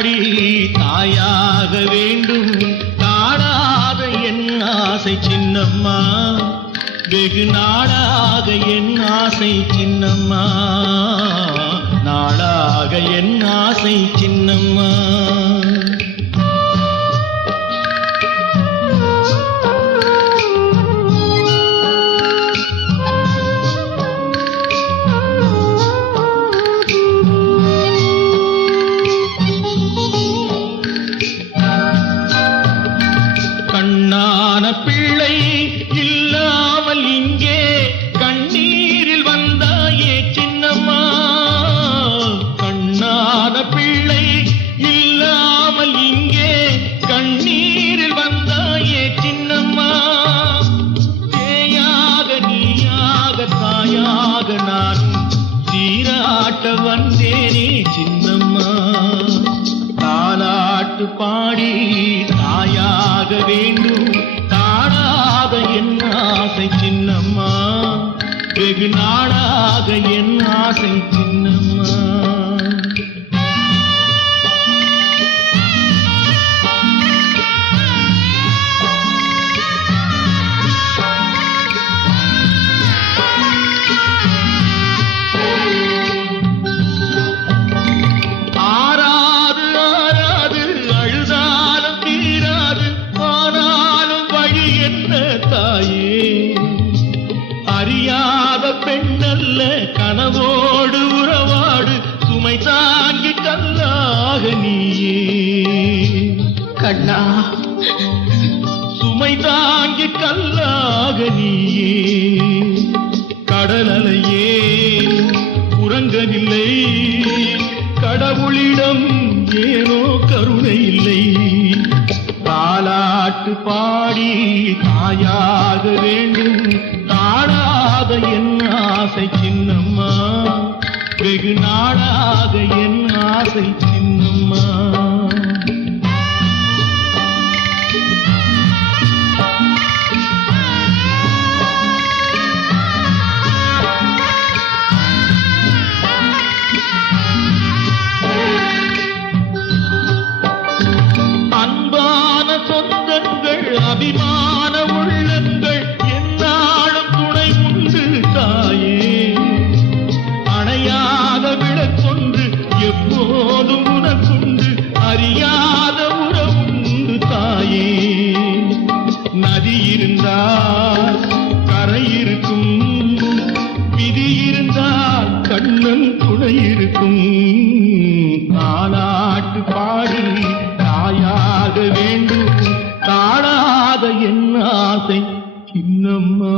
பாடி தாயாக வேண்டும் தாழாத என் ஆசை சின்னம்மா வெகு நாளாக என் ஆசை சின்னம்மா நாளாக என் ஆசை சின்னம்மா கண்ணான பிள்ளை இல்லாமல் இங்கே கண்ணீரில் வந்தாயே சின்னம்மா கண்ணான பிள்ளை இல்லாமல் இங்கே கண்ணீரில் வந்தாயே சின்னம்மா தேயாக நீயாக தாயாக நானும் சீராட்ட வந்தேனே சின்னம்மா தாலாட்டு பாடி தாயாக வேண்டும் தாழாத என் ஆசை சின்னம்மா வெகு நாளாக என் ஆசை சின்னம்மா அறியாத பெண்ணல்ல கனவோடு உறவாடு சுமை தாங்கி கல்லாக நீயே கண்ணா சுமை தாங்கி கல்லாக நீயே கடலலையே உறங்கவில்லை கடவுளிடம் ஏனோ கருணை இல்லை தாலாட்டு பாடி தாயாக வேண்டும் தாழாத என் ஆசை சின்னம்மா வெகு நாளாக என் ஆசை சின்னம்மா அன்பான சொந்தங்கள் அபிமான உள்ளங்கள் என்னாலும் துணை உண்டு தாயே அணையாத விளக்கொன்று எப்போதும் உனக்குண்டு அறியாத உறவுண்டு தாயே நதி இருந்தால் கரை இருக்கும் விதி இருந்தால் கண்ணன் துணை இருக்கும் தாலாட்டு பாடி தாயாக வேண்டும் தாழாத என் ஆசை சின்னம்மா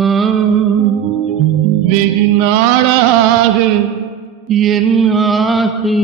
வெகு நாளாக என் ஆசை